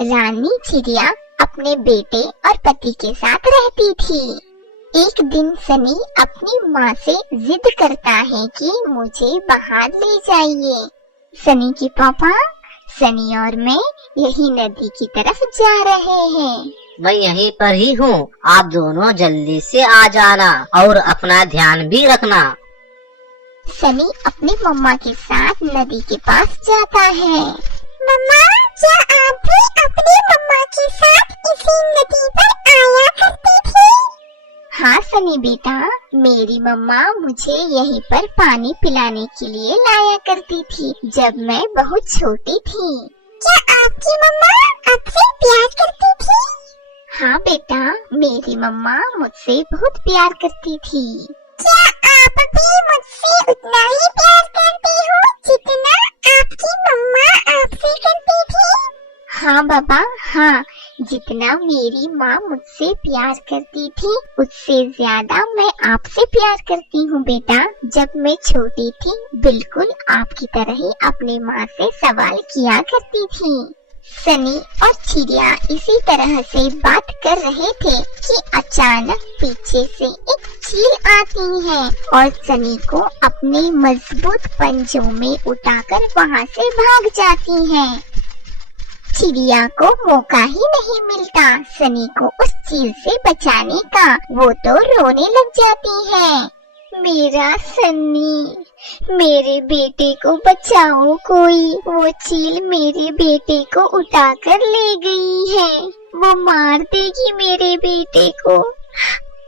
रानी चिड़िया अपने बेटे और पति के साथ रहती थी। एक दिन सनी अपनी माँ से जिद करता है कि मुझे बाहर ले जाइए। सनी के पापा, सनी और मैं यही नदी की तरफ जा रहे हैं। मैं यहीं पर ही हूँ, आप दोनों जल्दी से आ जाना और अपना ध्यान भी रखना। सनी अपनी मम्मा के साथ नदी के पास जाता है। मम्मा, क्या आप भी अपनी मम्मा के साथ इसी नदी पर आया करती थी? हाँ सनी बेटा, मेरी मम्मा मुझे यहीं पर पानी पिलाने के लिए लाया करती थी जब मैं बहुत छोटी थी। क्या आपकी मम्मा आपसे प्यार करती थी? हाँ बेटा, मेरी मम्मा मुझसे बहुत प्यार करती थी। क्या आप भी मुझसे उतना ही प्यार करते हो जितना आपकी मम्मा आपसे करती थी? हाँ बाबा, हाँ, जितना मेरी माँ मुझसे प्यार करती थी उससे ज्यादा मैं आपसे प्यार करती हूँ बेटा। जब मैं छोटी थी बिल्कुल आपकी तरह ही अपनी माँ से सवाल किया करती थी। सनी और चिड़िया इसी तरह से बात कर रहे थे कि अचानक पीछे से एक चील आती है और सनी को अपने मजबूत पंजों में उठाकर वहाँ से भाग जाती है। चिड़िया को मौका ही नहीं मिलता सनी को उस चील से बचाने का। वो तो रोने लग जाती है। मेरा सन्नी, मेरे बेटे को बचाओ कोई, वो चील मेरे बेटे को उठाकर ले गई है, वो मार देगी मेरे बेटे को,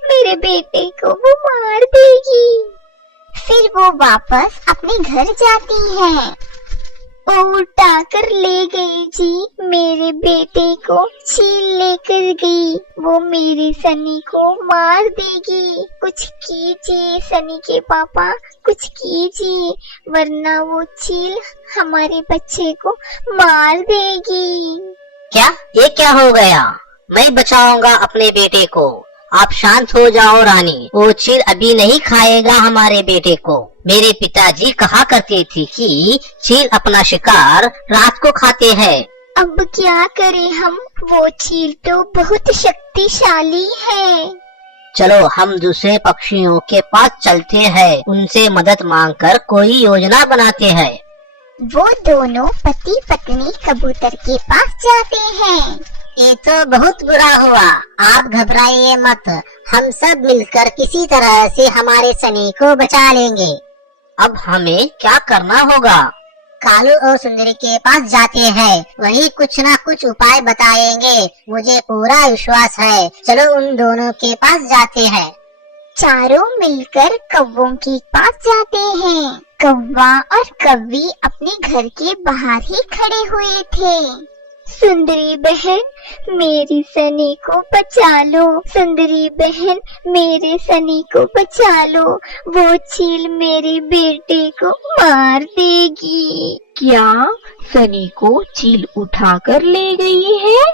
मेरे बेटे को वो मार देगी। फिर वो वापस अपने घर जाती है। वो उठाकर ले गई जी, मेरे बेटे को चील लेकर गई, वो मेरे सनी को मार देगी। कुछ कीजिए सनी के पापा, कुछ कीजिए वरना वो चील हमारे बच्चे को मार देगी। क्या ये क्या हो गया? मैं बचाऊंगा अपने बेटे को, आप शांत हो जाओ रानी। वो चील अभी नहीं खाएगा हमारे बेटे को। मेरे पिताजी कहा करते थे कि चील अपना शिकार रात को खाते हैं। अब क्या करें हम, वो चील तो बहुत शक्तिशाली है। चलो हम दूसरे पक्षियों के पास चलते हैं, उनसे मदद मांगकर कोई योजना बनाते हैं। वो दोनों पति पत्नी कबूतर के पास जाते हैं। ये तो बहुत बुरा हुआ, आप घबराइए मत, हम सब मिलकर किसी तरह से हमारे सनी को बचा लेंगे। अब हमें क्या करना होगा? कालू और सुंदरी के पास जाते हैं, वही कुछ ना कुछ उपाय बताएंगे, मुझे पूरा विश्वास है। चलो उन दोनों के पास जाते हैं। चारों मिलकर कौवों के पास जाते हैं। कौवा और कौवी अपने घर के बाहर ही खड़े हुए थे। सुंदरी बहन, मेरी सनी को बचा लो, सुंदरी बहन मेरे सनी को बचा लो, वो चील मेरे बेटे को मार देगी। क्या सनी को चील उठाकर ले गई है?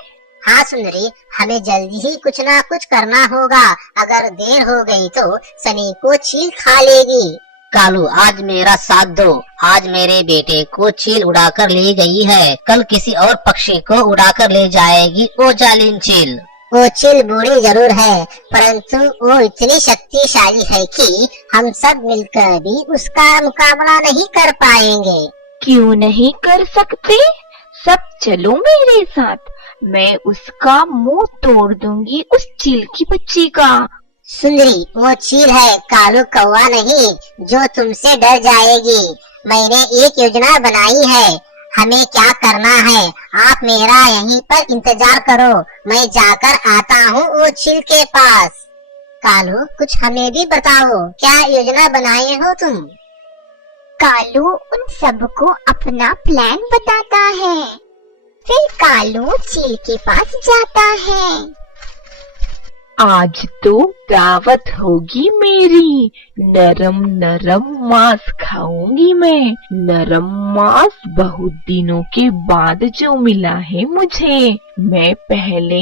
हाँ सुंदरी, हमें जल्दी ही कुछ ना कुछ करना होगा, अगर देर हो गई तो सनी को चील खा लेगी। कालू आज मेरा साथ दो, आज मेरे बेटे को चील उड़ाकर ले गई है, कल किसी और पक्षी को उड़ाकर ले जाएगी वो जालिम चील। वो चील बूढ़ी जरूर है परंतु वो इतनी शक्तिशाली है कि हम सब मिलकर भी उसका मुकाबला नहीं कर पाएंगे। क्यों नहीं कर सकते? सब चलो मेरे साथ, मैं उसका मुंह तोड़ दूंगी उस चील की बच्ची का। सुंदरी, वो चील है, कालू कौवा नहीं जो तुमसे डर जाएगी। मैंने एक योजना बनाई है, हमें क्या करना है, आप मेरा यहीं पर इंतजार करो, मैं जाकर आता हूँ वो चील के पास। कालू कुछ हमें भी बताओ, क्या योजना बनाए हो तुम? कालू उन सबको अपना प्लान बताता है। फिर कालू चील के पास जाता है। आज तो दावत होगी मेरी, नरम नरम मांस खाऊंगी मैं, नरम मांस बहुत दिनों के बाद जो मिला है मुझे। मैं पहले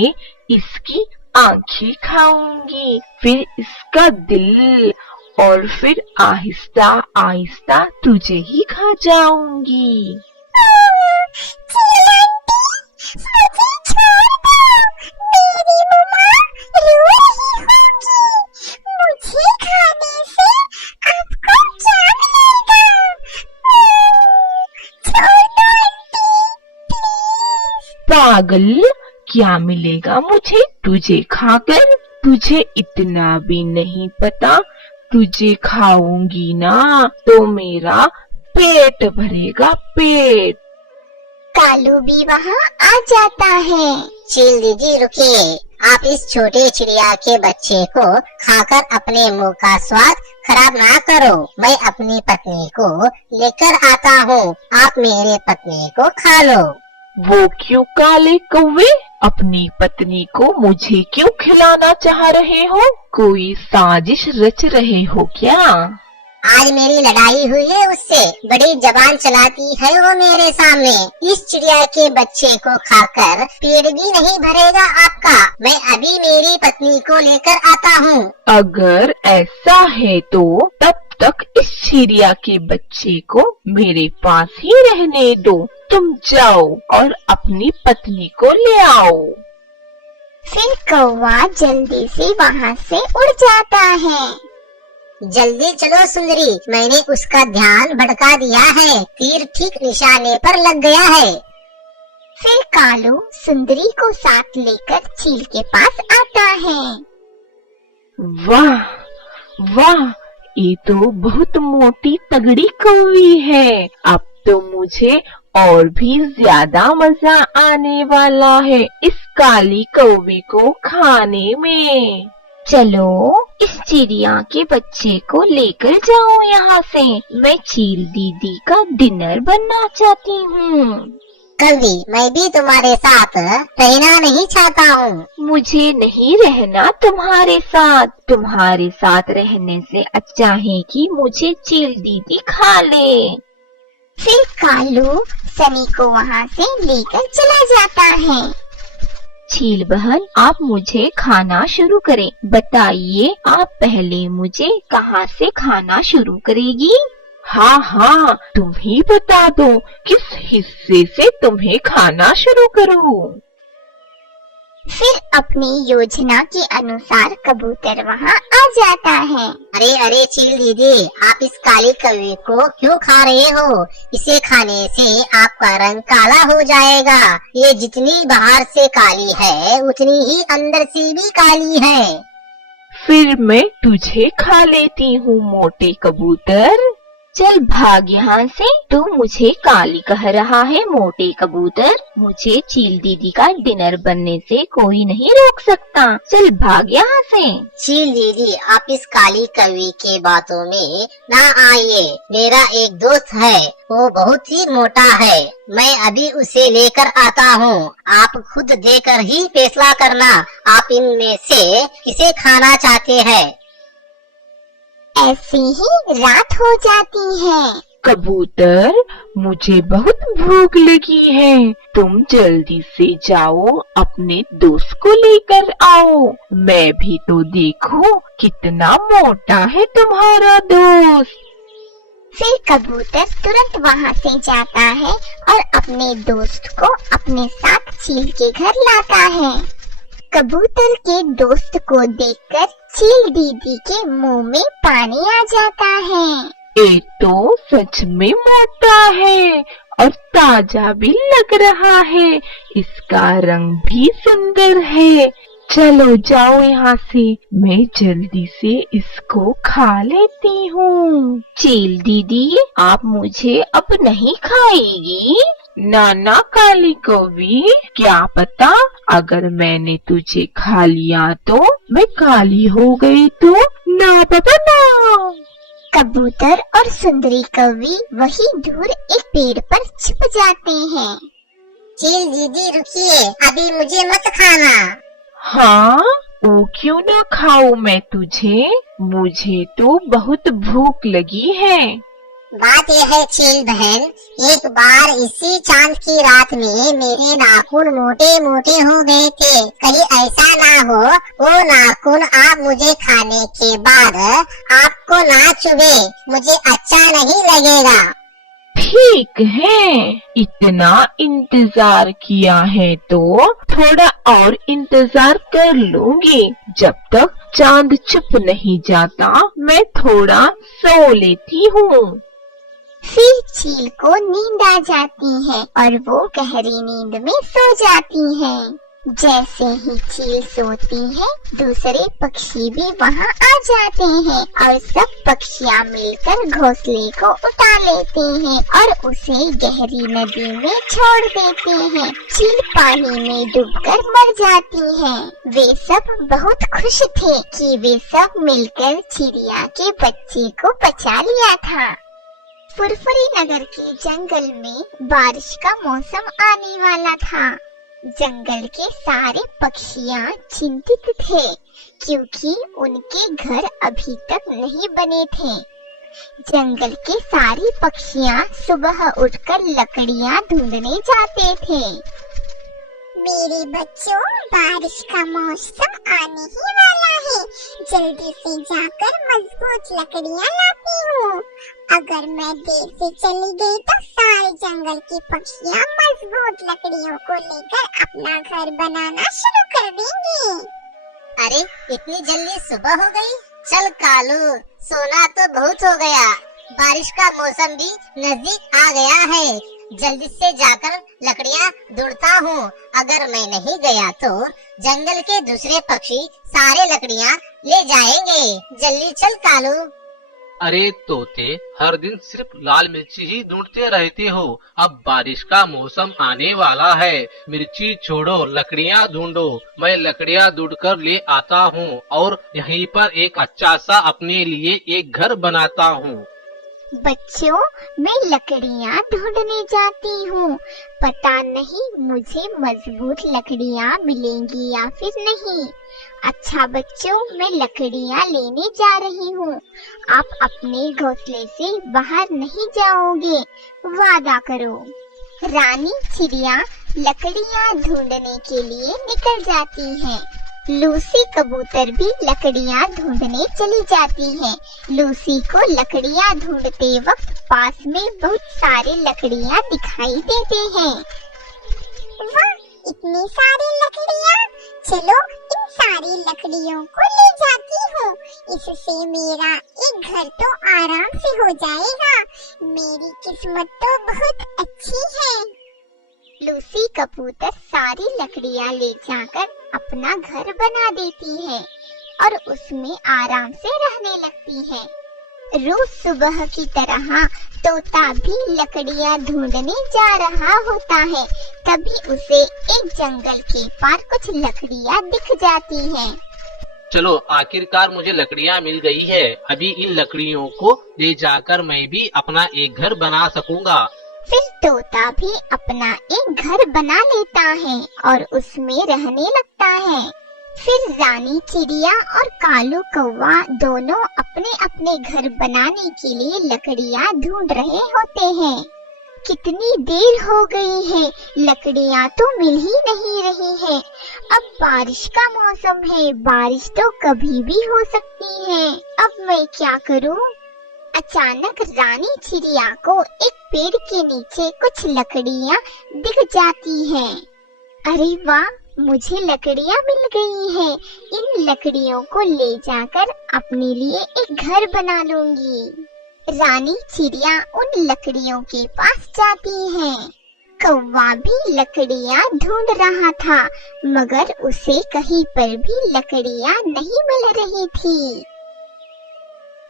इसकी आंखें खाऊंगी, फिर इसका दिल, और फिर आहिस्ता आहिस्ता तुझे ही खा जाऊंगी। मुझे पागल, क्या मिलेगा मुझे तुझे खाकर? तुझे इतना भी नहीं पता, तुझे खाऊंगी ना तो मेरा पेट भरेगा, पेट। कालू भी वहाँ आ जाता है। चील दीदी रुकिए, आप इस छोटे चिड़िया के बच्चे को खाकर अपने मुंह का स्वाद खराब ना करो। मैं अपनी पत्नी को लेकर आता हूँ, आप मेरे पत्नी को खा लो। वो क्यों काले कौवे? अपनी पत्नी को मुझे क्यों खिलाना चाह रहे हो? कोई साजिश रच रहे हो क्या? आज मेरी लड़ाई हुई है उससे, बड़ी जबान चलाती है वो मेरे सामने। इस चिड़िया के बच्चे को खाकर पेट भी नहीं भरेगा आपका। मैं अभी मेरी पत्नी को लेकर आता हूँ। अगर ऐसा है तो तब तक इस चिड़िया के बच्चे को मेरे पास ही रहने दो। तुम जाओ और अपनी पत्नी को ले आओ। फिर कौवा जल्दी से वहाँ से उड़ जाता है। जल्दी चलो सुंदरी, मैंने उसका ध्यान भटका दिया है, तीर ठीक निशाने पर लग गया है। फिर कालू सुंदरी को साथ लेकर चील के पास आता है। वाह वाह, ये तो बहुत मोटी तगड़ी कौवी है। अब तो मुझे और भी ज्यादा मजा आने वाला है इस काली कौवी को खाने में। चलो इस चिड़िया के बच्चे को लेकर जाओ यहाँ से। मैं चील दीदी का डिनर बनना चाहती हूँ। कौवी, मैं भी तुम्हारे साथ रहना नहीं चाहता हूँ। मुझे नहीं रहना तुम्हारे साथ। तुम्हारे साथ रहने से अच्छा है कि मुझे चील दीदी खा ले। फिर कालू सनी को वहाँ से लेकर चला जाता है। चील बहन, आप मुझे खाना शुरू करें। बताइए आप पहले मुझे कहाँ से खाना शुरू करेगी? हाँ हाँ, तुम ही बता दो किस हिस्से से तुम्हें खाना शुरू करूँ। फिर अपनी योजना के अनुसार कबूतर वहाँ आ जाता है। अरे अरे चील दीदी, आप इस काली कौवे को क्यों खा रहे हो? इसे खाने से आपका रंग काला हो जाएगा। ये जितनी बाहर से काली है उतनी ही अंदर से भी काली है। फिर मैं तुझे खा लेती हूँ मोटे कबूतर। चल भाग यहाँ से, तू मुझे काली कह रहा है मोटे कबूतर। मुझे चील दीदी का डिनर बनने से कोई नहीं रोक सकता। चल भाग यहाँ से। चील दीदी, आप इस काली कौवे के बातों में ना आइए। मेरा एक दोस्त है, वो बहुत ही मोटा है। मैं अभी उसे लेकर आता हूँ। आप खुद देखकर ही फैसला करना, आप इनमें से किसे खाना चाहते हैं। ऐसी ही रात हो जाती है। कबूतर, मुझे बहुत भूख लगी है। तुम जल्दी से जाओ, अपने दोस्त को लेकर आओ। मैं भी तो देखूं कितना मोटा है तुम्हारा दोस्त। फिर कबूतर तुरंत वहाँ से जाता है और अपने दोस्त को अपने साथ चील के घर लाता है। कबूतर के दोस्त को देखकर चील दीदी के मुंह में पानी आ जाता है। ये तो सच में मोटा है और ताजा भी लग रहा है। इसका रंग भी सुंदर है। चलो जाओ यहाँ से, मैं जल्दी से इसको खा लेती हूँ। चील दीदी, आप मुझे अब नहीं खाएगी? नाना काली कौवी, क्या पता अगर मैंने तुझे खा लिया तो मैं काली हो गई तो? ना बाबा ना। कबूतर और सुंदरी कौवी वही दूर एक पेड़ पर छिप जाते हैं। चील दीदी रुकिए, अभी मुझे मत खाना। हाँ, वो क्यों ना खाऊं मैं तुझे? मुझे तो बहुत भूख लगी है। बात यह है चील बहन, एक बार इसी चांद की रात में मेरे नाखून मोटे मोटे हो गए थे। कहीं ऐसा ना हो वो नाखून आप मुझे खाने के बाद आपको ना चुभे, मुझे अच्छा नहीं लगेगा। ठीक है, इतना इंतजार किया है तो थोड़ा और इंतजार कर लूंगी। जब तक चांद छुप नहीं जाता मैं थोड़ा सो लेती हूँ। फिर चील को नींद आ जाती है और वो गहरी नींद में सो जाती है। जैसे ही चील सोती है, दूसरे पक्षी भी वहाँ आ जाते हैं और सब पक्षियाँ मिलकर घोंसले को उठा लेते हैं और उसे गहरी नदी में छोड़ देते हैं। चील पानी में डूबकर मर जाती है। वे सब बहुत खुश थे कि वे सब मिलकर चिड़िया के बच्चे को बचा लिया था। फुरफुरी नगर के जंगल में बारिश का मौसम आने वाला था। जंगल के सारे पक्षियाँ चिंतित थे क्योंकि उनके घर अभी तक नहीं बने थे। जंगल के सारी पक्षियाँ सुबह उठकर लकड़ियाँ ढूंढने जाते थे। मेरे बच्चों, बारिश का मौसम आने ही वाला है। जल्दी से जाकर मजबूत लकड़ियाँ लाती हूँ। अगर मैं देर से चली गई तो सारे जंगल की पक्षियाँ मजबूत लकड़ियों को लेकर अपना घर बनाना शुरू कर देंगी। अरे इतनी जल्दी सुबह हो गई। चल कालू, सोना तो बहुत हो गया। बारिश का मौसम भी नजदीक आ गया है। जल्दी से जाकर लकड़ियाँ ढूंढता हूँ। अगर मैं नहीं गया तो जंगल के दूसरे पक्षी सारे लकड़ियाँ ले जाएंगे। जल्दी चल कालू। अरे तोते, हर दिन सिर्फ लाल मिर्ची ही ढूंढते रहते हो। अब बारिश का मौसम आने वाला है। मिर्ची छोड़ो, लकड़ियाँ ढूंढो। मैं लकड़ियाँ ढूंढ कर ले आता हूँ और यहीं पर एक अच्छा सा अपने लिए एक घर बनाता हूँ। बच्चों, मैं लकड़ियाँ ढूंढने जाती हूँ। पता नहीं मुझे मजबूत लकड़ियाँ मिलेंगी या फिर नहीं। अच्छा बच्चों, मैं लकड़ियाँ लेने जा रही हूँ। आप अपने घोंसले से बाहर नहीं जाओगे, वादा करो। रानी चिड़िया लकड़ियाँ ढूंढने के लिए निकल जाती है। लूसी कबूतर भी लकड़ियाँ ढूंढने चली जाती है। लूसी को लकड़ियाँ ढूंढते वक्त पास में बहुत सारे लकड़ियाँ दिखाई देते हैं। वाह, इतनी सारी लकड़ियाँ! चलो इन सारी लकड़ियों को ले जाती हूँ। इससे मेरा एक घर तो आराम से हो जाएगा। मेरी किस्मत तो बहुत अच्छी है। लूसी कबूतर सारी लकड़ियाँ ले जाकर अपना घर बना देती है और उसमें आराम से रहने लगती है। रोज सुबह की तरह तोता भी लकड़ियाँ ढूंढने जा रहा होता है। तभी उसे एक जंगल के पार कुछ लकड़ियाँ दिख जाती हैं। चलो, आखिरकार मुझे लकड़ियाँ मिल गई है। अभी इन लकड़ियों को ले जाकर मैं भी अपना एक घर बना सकूंगा। फिर तोता भी अपना एक घर बना लेता है और उसमें रहने लगता है। फिर रानी चिड़िया और कालू कौवा दोनों अपने अपने घर बनाने के लिए लकड़ियाँ ढूंढ रहे होते हैं। कितनी देर हो गई है, लकड़ियाँ तो मिल ही नहीं रही है। अब बारिश का मौसम है, बारिश तो कभी भी हो सकती है। अब मैं क्या करूँ? अचानक रानी चिड़िया को एक पेड़ के नीचे कुछ लकड़ियाँ दिख जाती हैं। अरे वाह, मुझे लकड़ियाँ मिल गई हैं। इन लकड़ियों को ले जाकर अपने लिए एक घर बना लूंगी। रानी चिड़िया उन लकड़ियों के पास जाती है। कौवा भी लकड़ियाँ ढूंढ रहा था, मगर उसे कहीं पर भी लकड़ियाँ नहीं मिल रही थी।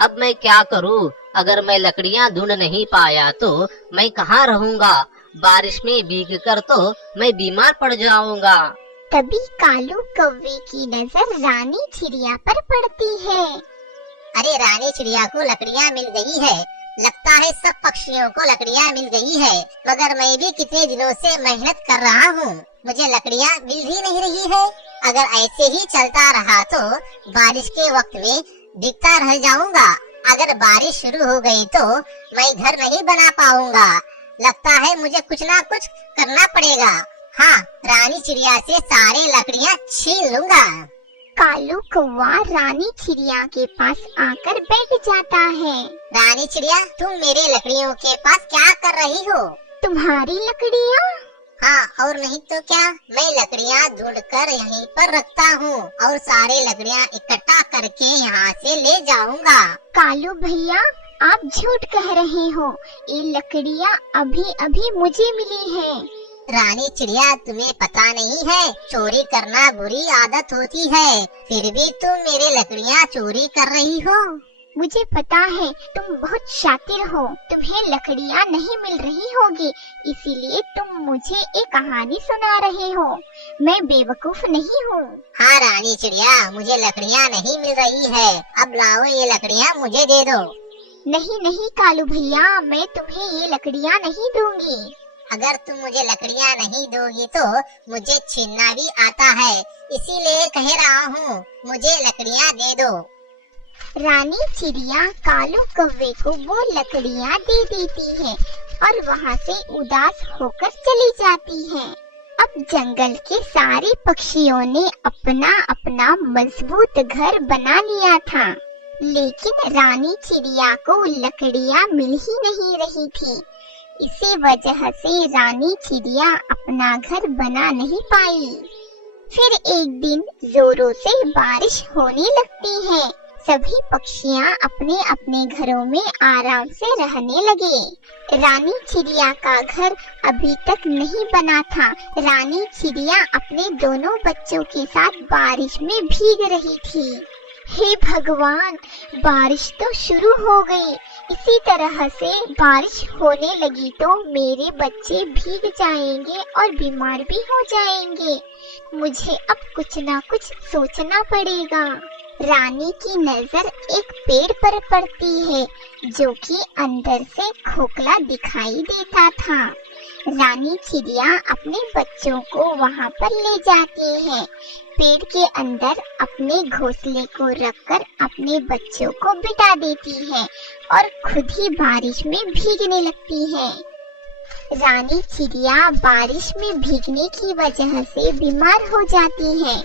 अब मैं क्या करूं? अगर मैं लकड़ियां ढूंढ नहीं पाया तो मैं कहाँ रहूंगा? बारिश में भीग कर तो मैं बीमार पड़ जाऊंगा। तभी कालू कौवे की नजर रानी चिड़िया पर पड़ती है। अरे रानी चिड़िया को लकड़ियां मिल गई है। लगता है सब पक्षियों को लकड़ियां मिल गई है, मगर मैं भी कितने दिनों से मेहनत कर रहा हूँ, मुझे लकड़ियां मिल ही नहीं रही है। अगर ऐसे ही चलता रहा तो बारिश के वक्त में भीगता रह जाऊंगा। अगर बारिश शुरू हो गई तो मैं घर नहीं बना पाऊंगा। लगता है मुझे कुछ ना कुछ करना पड़ेगा। हाँ, रानी चिड़िया से सारे लकड़ियाँ छीन लूंगा। कालू कौवा रानी चिड़िया के पास आकर बैठ जाता है। रानी चिड़िया, तुम मेरे लकड़ियों के पास क्या कर रही हो? तुम्हारी लकड़ियाँ? हाँ, और नहीं तो क्या, मैं लकड़ियाँ ढूंढकर यहीं पर रखता हूँ और सारे लकड़ियाँ इकट्ठा करके यहाँ से ले जाऊंगा। कालू भैया, आप झूठ कह रहे हो, ये लकड़ियाँ अभी अभी मुझे मिली हैं। रानी चिड़िया, तुम्हें पता नहीं है चोरी करना बुरी आदत होती है, फिर भी तुम मेरे लकड़ियाँ चोरी कर रही हो। मुझे पता है तुम बहुत शातिर हो, तुम्हें लकड़ियाँ नहीं मिल रही होगी, इसीलिए तुम मुझे एक कहानी सुना रहे हो। मैं बेवकूफ नहीं हूँ। हाँ रानी चिड़िया, मुझे लकड़ियाँ नहीं मिल रही है, अब लाओ ये लकड़ियाँ मुझे दे दो। नहीं नहीं कालू भैया, मैं तुम्हें ये लकड़ियाँ नहीं दूंगी। अगर तुम मुझे लकड़ियाँ नहीं दोगी तो मुझे छीनना भी आता है, इसीलिए कह रहा हूँ मुझे लकड़ियाँ दे दो। रानी चिड़िया कालू कौवे को वो लकड़ियाँ दे देती है और वहाँ से उदास होकर चली जाती है। अब जंगल के सारे पक्षियों ने अपना अपना मजबूत घर बना लिया था, लेकिन रानी चिड़िया को लकड़ियाँ मिल ही नहीं रही थी। इसी वजह से रानी चिड़िया अपना घर बना नहीं पाई। फिर एक दिन जोरों से बारिश होने लगती है। सभी पक्षियाँ अपने अपने घरों में आराम से रहने लगे। रानी चिड़िया का घर अभी तक नहीं बना था। रानी चिड़िया अपने दोनों बच्चों के साथ बारिश में भीग रही थी। हे भगवान, बारिश तो शुरू हो गई। इसी तरह से बारिश होने लगी तो मेरे बच्चे भीग जाएंगे और बीमार भी हो जाएंगे। मुझे अब कुछ ना कुछ सोचना पड़ेगा। रानी की नजर एक पेड़ पर पड़ती है जो कि अंदर से खोखला दिखाई देता था। रानी चिड़िया अपने बच्चों को वहाँ पर ले जाती है। पेड़ के अंदर अपने घोंसले को रखकर अपने बच्चों को बिठा देती है और खुद ही बारिश में भीगने लगती है। रानी चिड़िया बारिश में भीगने की वजह से बीमार हो जाती है।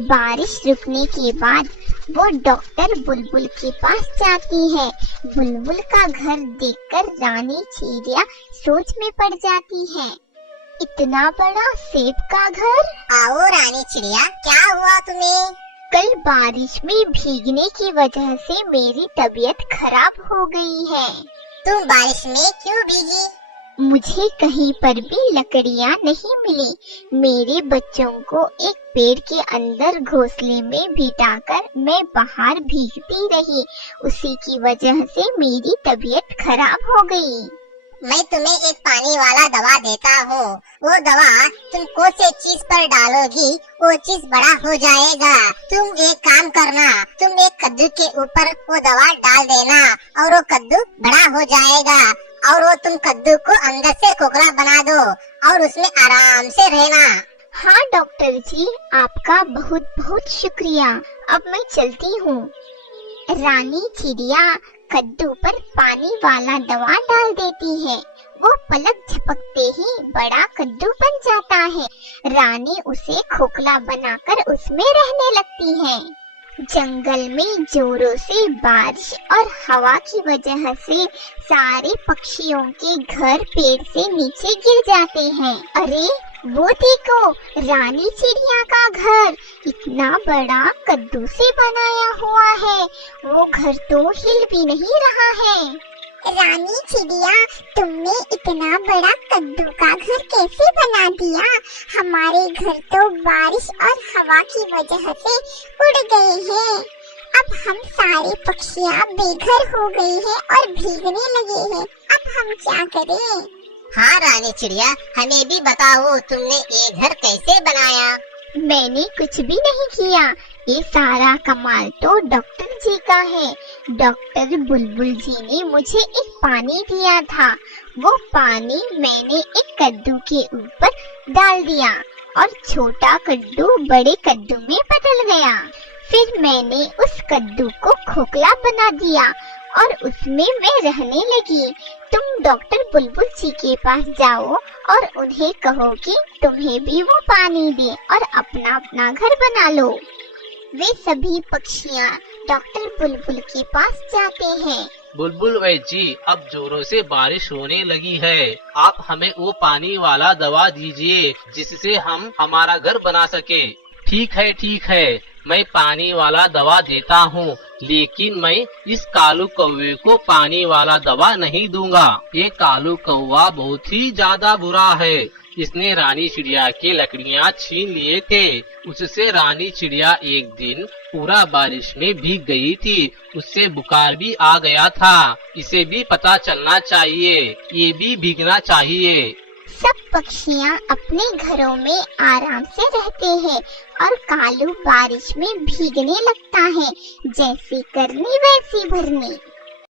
बारिश रुकने के बाद वो डॉक्टर बुलबुल के पास जाती है। बुलबुल का घर देखकर रानी चिड़िया सोच में पड़ जाती है। इतना बड़ा सेब का घर? आओ रानी चिड़िया, क्या हुआ तुम्हें? कल बारिश में भीगने की वजह से मेरी तबीयत खराब हो गई है। तुम बारिश में क्यों भीगी? मुझे कहीं पर भी लकड़ियाँ नहीं मिली। मेरे बच्चों को एक पेड़ के अंदर घोंसले में बिठाकर मैं बाहर भीगती रही, उसी की वजह से मेरी तबीयत खराब हो गई। मैं तुम्हें एक पानी वाला दवा देता हूँ, वो दवा तुम कौन से चीज पर डालोगी वो चीज बड़ा हो जाएगा। तुम एक काम करना, तुम एक कद्दू के ऊपर वो दवा डाल देना और वो कद्दू बड़ा हो जाएगा और वो तुम कद्दू को अंदर से खोखला बना दो और उसमें आराम से रहना। हाँ डॉक्टर जी, आपका बहुत बहुत शुक्रिया। अब मैं चलती हूँ। रानी चिड़िया कद्दू पर पानी वाला दवा डाल देती है। वो पलक झपकते ही बड़ा कद्दू बन जाता है। रानी उसे खोखला बनाकर उसमें रहने लगती है। जंगल में जोरों से बारिश और हवा की वजह से सारे पक्षियों के घर पेड़ से नीचे गिर जाते हैं। अरे वो देखो, रानी चिड़िया का घर इतना बड़ा कद्दू से बनाया हुआ है। वो घर तो हिल भी नहीं रहा है। रानी चिड़िया, तुमने इतना बड़ा कद्दू का घर कैसे बना दिया? हमारे घर तो बारिश और हवा की वजह से उड़ गए हैं। अब हम सारे पक्षियाँ बेघर हो गए हैं और भीगने लगे हैं। अब हम क्या करें? हाँ रानी चिड़िया, हमें भी बताओ तुमने ये घर कैसे बनाया? मैंने कुछ भी नहीं किया, ये सारा कमाल तो डॉक्टर जी का है। डॉक्टर बुलबुल जी ने मुझे एक पानी दिया था। वो पानी मैंने एक कद्दू के ऊपर डाल दिया और छोटा कद्दू बड़े कद्दू में बदल गया। फिर मैंने उस कद्दू को खोखला बना दिया और उसमें मैं रहने लगी। तुम डॉक्टर बुलबुल जी के पास जाओ और उन्हें कहो कि तुम्हें भी वो पानी दे और अपना अपना घर बना लो। वे सभी पक्षियाँ डॉक्टर बुलबुल के पास जाते हैं। बुलबुल भाई जी, अब जोरों से बारिश होने लगी है। आप हमें वो पानी वाला दवा दीजिए जिससे हम हमारा घर बना सके। ठीक है, मैं पानी वाला दवा देता हूँ। लेकिन मैं इस कालू कौवे को पानी वाला दवा नहीं दूंगा। ये कालू कौवा बहुत ही ज्यादा बुरा है। इसने रानी चिड़िया के लकड़ियाँ छीन लिए थे। उससे रानी चिड़िया एक दिन पूरा बारिश में भीग गई थी। उससे बुखार भी आ गया था। इसे भी पता चलना चाहिए, ये भी भीगना चाहिए। सब पक्षियाँ अपने घरों में आराम से रहते हैं और कालू बारिश में भीगने लगता है। जैसी करनी वैसी भरनी।